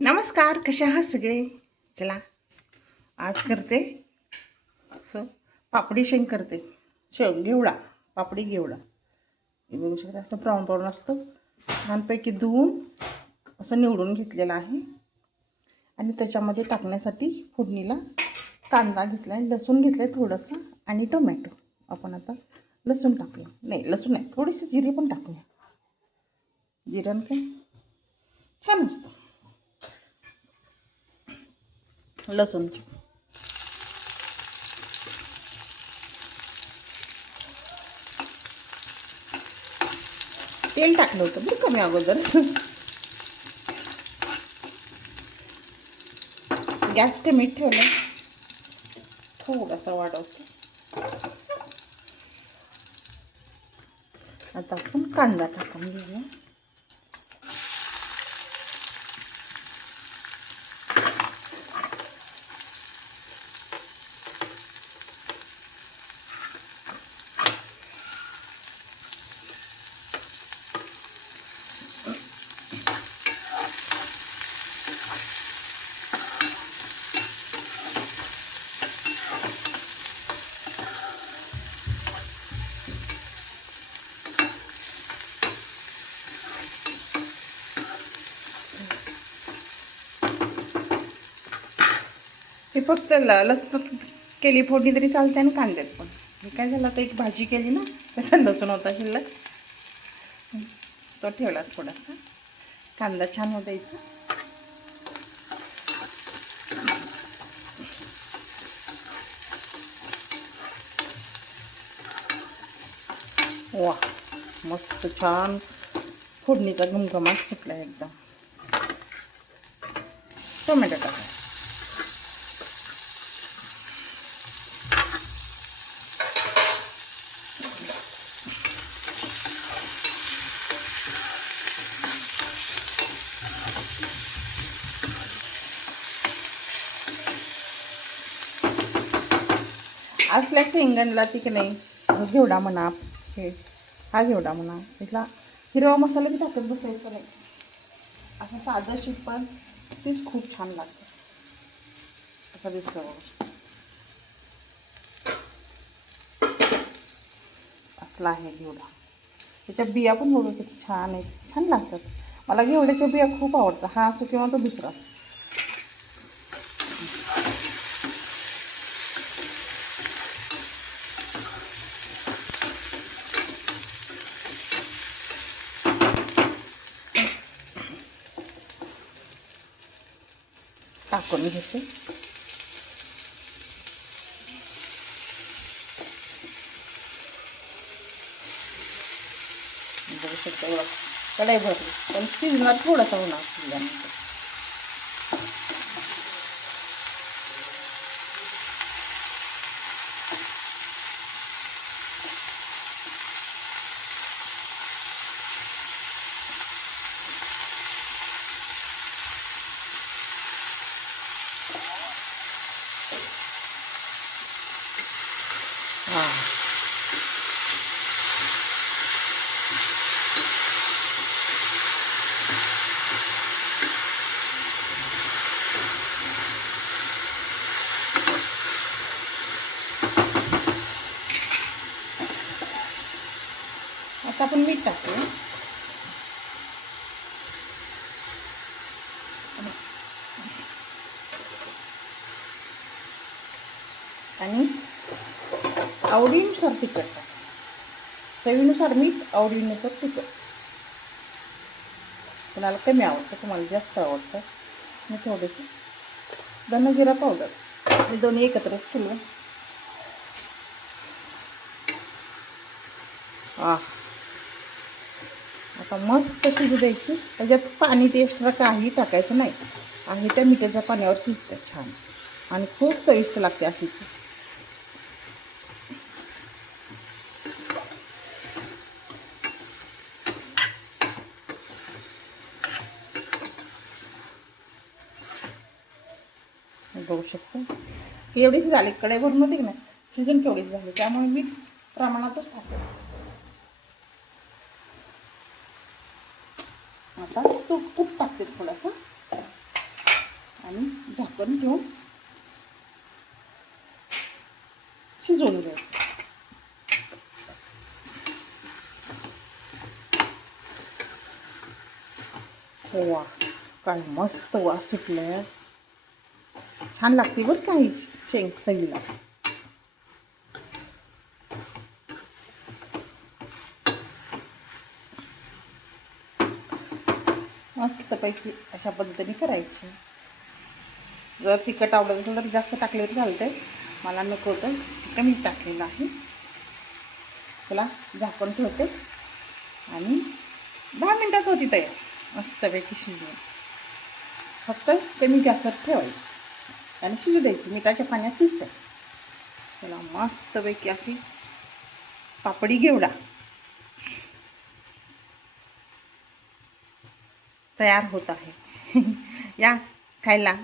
नमस्कार, कसे आहात सगळे? चला आज करते पापडी शेंग करते. घेवडा, पापडी घेवडा हे बघू शकता. असं ब्राऊन ब्राऊन असतं. छानपैकी धुवून असं निवडून घेतलेलं आहे. आणि त्याच्यामध्ये टाकण्यासाठी फोडणीला कांदा घेतला आहे, लसूण घेतलं आहे थोडंसं, आणि टोमॅटो. आपण आता लसूण टाकूया. नाही, लसूण नाही, थोडीशी जिरे पण टाकूया. जिऱ्यानं काय छान असतं लसूणची. तेल टाकलं होतं बरं कमी अगोदर. गॅस कमी ठेवला, थोडासा वाढवतो. आता आपण कांदा टाकून घेऊया. हे फक्त लसूण केली फोडणी तरी चालते, आणि कांद्यात पण. हे काय झालं, आता एक भाजी केली ना, त्याचा लसूण होता शिल्लक, तो ठेवला थोडासा. कांदा छान होता इथं. वा, मस्त छान फोडणीचा घमघमाट सुटला एकदम. टोमॅटो टाका. असल्या शेंगणला ती की नाही, घेवडा म्हणा, हा घेवडा म्हणा, इथला हिरवा मसाला बी टाकत बसायचं नाही. असं साधं शिपण तीच खूप छान लागतं. असं दिसतं असला आहे घेवडा. त्याच्या बिया पण बघा किती छान आहेत, छान लागतात. मला घेवड्याच्या बिया खूप आवडतात. हा असो किंवा तो दुसरा असो. टाकून घेते. बघू शकता एवढा कढई भरली, पण शिजणार थोडासा होणार शिजल्यानंतर. हां, आता आपण मीठ टाकूया. आणि आवडीनुसार तिखट टाका. चवीनुसार मीठ, आवडीनुसार तिखट. कोणाला कमी आवडतं, तुम्हाला जास्त आवडतं. मी थोडेसे धना जिरा पावडर, हे दोन्ही एकत्रच केलं. आता मस्त शिजू द्यायची. त्याच्यात पाणी ते एक्स्ट्रा काही टाकायचं नाही. आहे त्या मिठाच्या पाण्यावर शिजते छान, आणि खूप चविष्ट लागते अशी. बघू शकतो एवढीच झाली. कढई भरून होती की नाही, शिजून केवढीच झाली. त्यामुळे मी प्रमाणातच टाकते. आता तूप टाकते थोडंसं. झाकण ठेवून शिजवून घ्यायचं. वा, काय मस्त वास सुटलाय. छान लागते बरं का ही शेंग चवीला. मस्तपैकी अशा पद्धतीने करायची. जर तिखट आवडत असेल तर जास्त टाकले तर चालतंय. मला नको होतं कमी टाकलेलं आहे. चला झाकण ठेवते आणि 10 मिनटात होती तयार. मस्तपैकी शिजवून फक्त कमी गॅसवर ठेवायची आणि शिजू द्यायची. मिठाच्या पाण्यात शिजते. चला मस्तपैकी अशी पापडी घेवडा तयार होत आहे. या खायला.